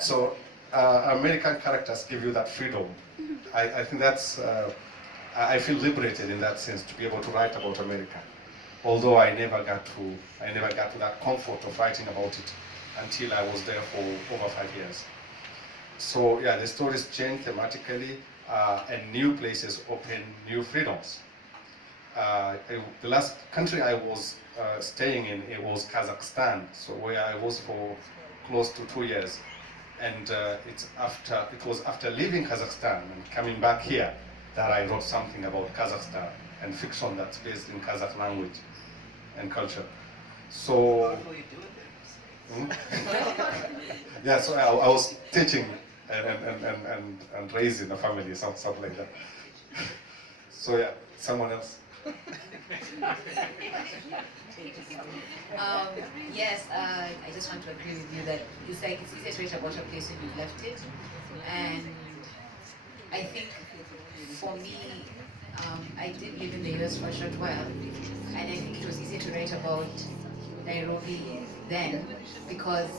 So American characters give you that freedom. I think that's, I feel liberated in that sense to be able to write about America. Although I never got to that comfort of writing about it until I was there for over 5 years. So yeah, the stories change thematically, and new places open new freedoms. The last country I was staying in, it was Kazakhstan, so where I was for close to 2 years. And it was after leaving Kazakhstan and coming back here that I wrote something about Kazakhstan and fiction that's based in Kazakh language and culture. So, yeah, so I was teaching and raising a family, something like that. So yeah, someone else. Yes, I just want to agree with you that it's like it's easier to write about a place when you've left it, and I think for me, I did live in the US for a short while, and I think it was easier to write about Nairobi then because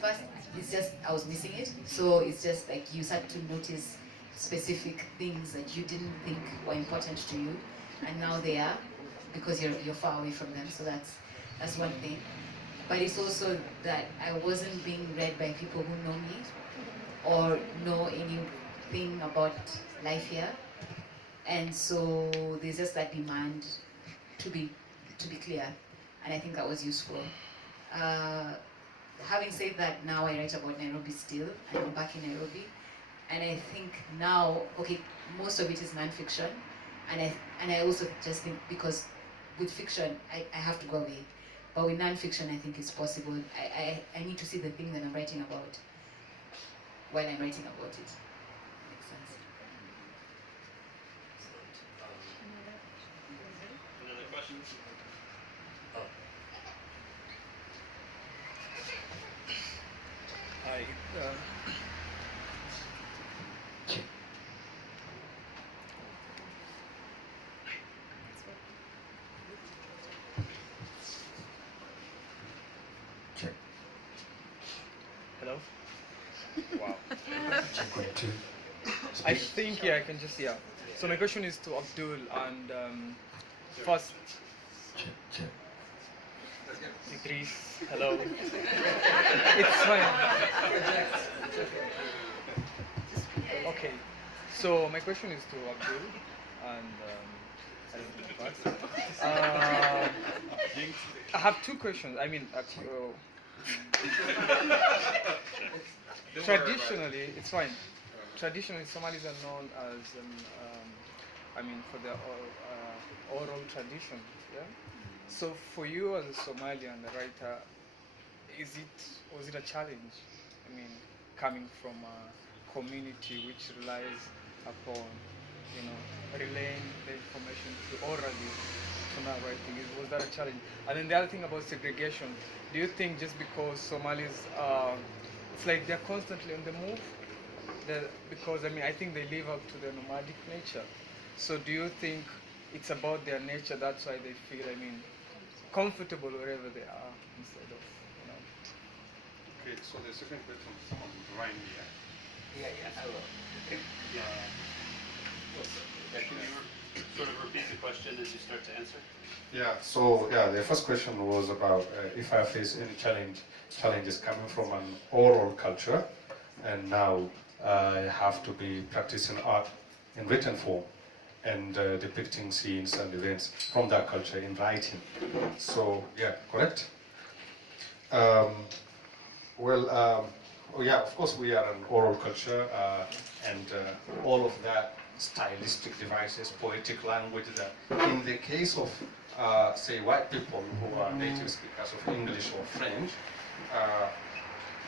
first it's just I was missing it, so it's just like you start to notice specific things that you didn't think were important to you, and now they are because you're far away from them. So that's one thing. But it's also that I wasn't being read by people who know me or know anything about life here, and so there's just that demand to be clear, and I think that was useful. Having said that, now I write about Nairobi still, and I'm back in Nairobi, and I think now, okay, most of it is non-fiction, and I also just think because with fiction I have to go away, but with non-fiction I think it's possible. I need to see the thing that I'm writing about while I'm writing about it. Makes sense. Another question? Hi. Hello? Wow. I think, yeah, I can just, yeah. So my question is to Abdul, and first, Idris, hello. It's fine. Okay, so my question is to Abdul, and I have two questions. I mean, traditionally, it's fine. Traditionally, Somalis are known as, I mean, for their oral tradition. Yeah. So for you as a Somali and a writer, was it a challenge? I mean, coming from a community which relies upon, relaying the information orally to now writing. Was that a challenge? And then the other thing about segregation, do you think just because Somalis it's like they're constantly on the move? Because I think they live up to their nomadic nature. So do you think it's about their nature, that's why they feel, comfortable wherever they are instead of, Okay, so the second question is on Ryan here. Yeah, I will. Okay. Can you sort of repeat the question as you start to answer? Yeah, so yeah, the first question was about if I face any challenges coming from an oral culture, and now I have to be practicing art in written form and depicting scenes and events from that culture in writing. So yeah, correct? Yeah, of course we are an oral culture, and all of that stylistic devices, poetic language, that in the case of say white people who are native speakers of English or French,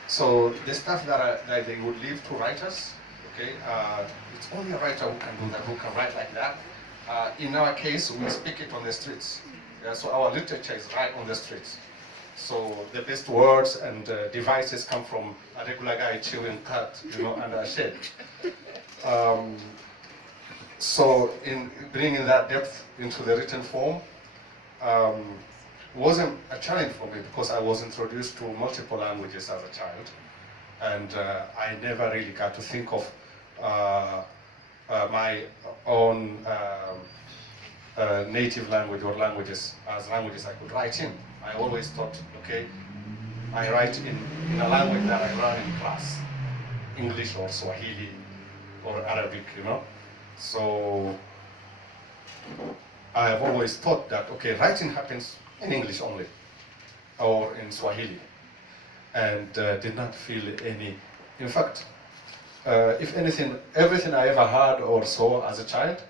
so the stuff that they would leave to writers, okay, it's only a writer who can do that, who can write like that. In our case, we speak it on the streets. Yeah, so our literature is right on the streets. So the best words and devices come from a regular guy chewing cut, under a shed. So in bringing that depth into the written form wasn't a challenge for me because I was introduced to multiple languages as a child. and I never really got to think of my own native language or languages as languages I could write in. I always thought, okay, I write in a language that I learn in class, English or Swahili or Arabic, you know. So I have always thought that, okay, writing happens in English only or in Swahili, and did not feel any, in fact, if anything, everything I ever heard or saw as a child,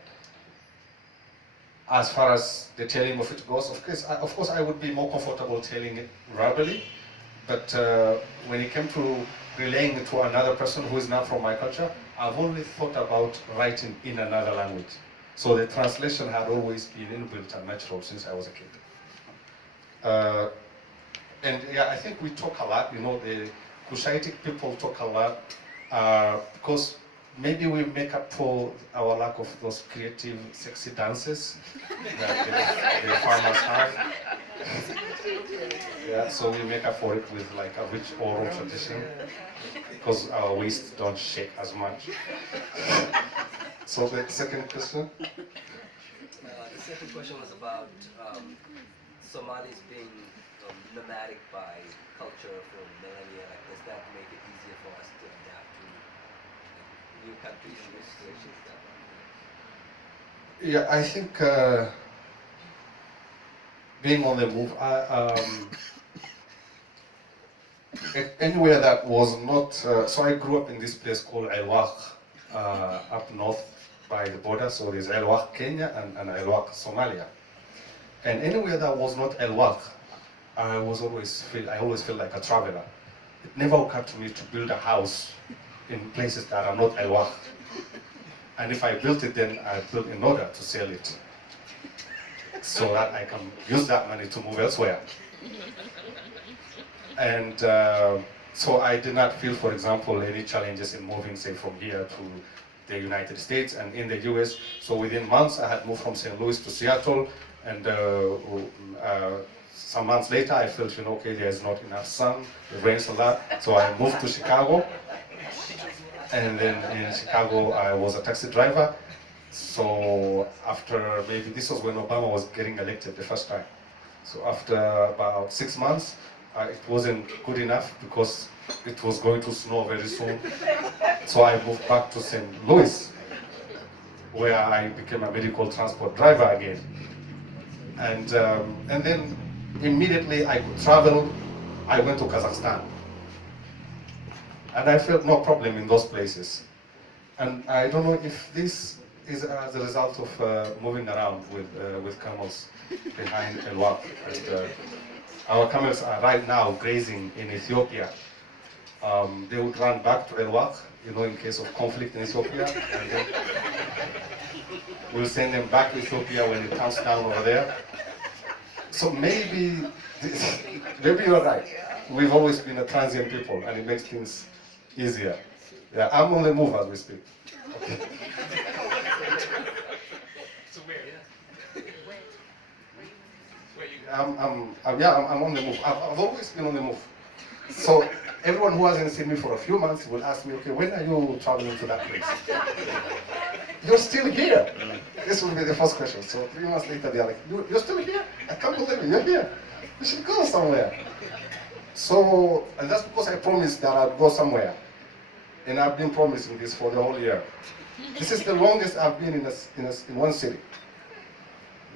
as far as the telling of it goes, of course I would be more comfortable telling it verbally, but when it came to relaying it to another person who is not from my culture, I've only thought about writing in another language. So the translation had always been inbuilt and natural since I was a kid. And yeah, I think we talk a lot, you know, the Kushaitic people talk a lot because maybe we make up for our lack of those creative, sexy dances that the farmers have. Yeah, so we make up for it with like a rich oral tradition because our waists don't shake as much. So the second question? The second question was about Somalis being nomadic by culture for millennia. Like, does that make it easier for us to adapt to new countries, new situations? Yeah, I think being on the move, anywhere that was not, so I grew up in this place called Elwaq, up north by the border. So there's Elwaq, Kenya, and Elwaq, Somalia. And anywhere that was not Elwaq, I always feel like a traveler. It never occurred to me to build a house in places that are not Elwaq. And if I built it, then I built in order to sell it, so that I can use that money to move elsewhere. And so I did not feel, for example, any challenges in moving, say, from here to the United States and in the US. So within months, I had moved from St. Louis to Seattle, and some months later, I felt, you know, okay, there's not enough sun, it rains a lot, so I moved to Chicago. And then in Chicago, I was a taxi driver. So after maybe, this was when Obama was getting elected the first time. So after about 6 months, it wasn't good enough because it was going to snow very soon. So I moved back to St. Louis, where I became a medical transport driver again. And then immediately I could travel. I went to Kazakhstan. And I felt no problem in those places. And I don't know if this is as a result of moving around with camels behind Elwaq. And our camels are right now grazing in Ethiopia. They would run back to Elwaq, you know, in case of conflict in Ethiopia. And then we'll send them back to Ethiopia when it comes down over there. So maybe you're right. We've always been a transient people, and it makes things easier. Yeah, I'm on the move as we speak. Okay. So where? I'm on the move. I've always been on the move. So everyone who hasn't seen me for a few months will ask me, okay, when are you traveling to that place? You're still here. This will be the first question. So 3 months later, they're like, you're still here? I can't believe it. You're here. You should go somewhere. So, and that's because I promised that I'd go somewhere. And I've been promising this for the whole year. This is the longest I've been in one city.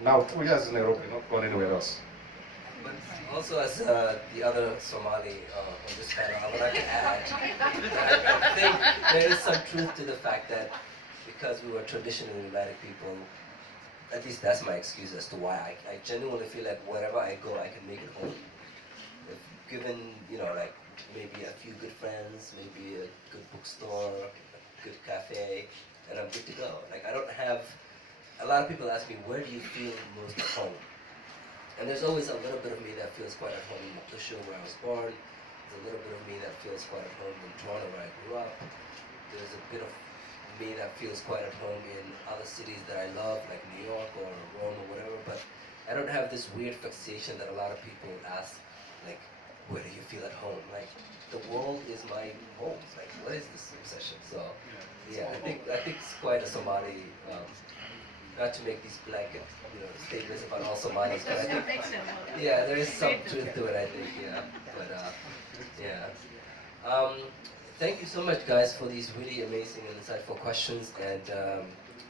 Now 2 years in Nairobi, not going anywhere else. But also, as the other Somali on this panel, I would like to add that I think there is some truth to the fact that because we were traditionally nomadic people, at least that's my excuse as to why I genuinely feel like wherever I go, I can make it home. If given, you know, like maybe a few good friends, maybe a good bookstore, a good cafe, and I'm good to go. Like, I don't have, a lot of people ask me, where do you feel most at home? And there's always a little bit of me that feels quite at home in Mogadishu, where I was born. There's a little bit of me that feels quite at home in Toronto, where I grew up. There's a bit of me that feels quite at home in other cities that I love, like New York or Rome or whatever, but I don't have this weird fixation that a lot of people ask, like, where do you feel at home? Like, the world is my home. Like, what is this obsession? So, yeah, I think it's quite a Somali. Not to make these blanket, statements about all Somalis, but I think, yeah, there is some truth to it. I think, yeah, but yeah. Thank you so much, guys, for these really amazing and insightful questions, and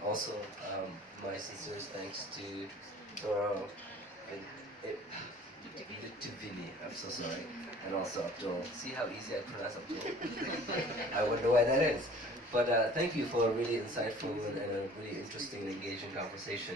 also my sincerest thanks to Itoro and Lutivini. I'm so sorry, and also Abdul. See how easy I pronounce Abdul? I wonder why that is. But thank you for a really insightful and a really interesting and engaging conversation.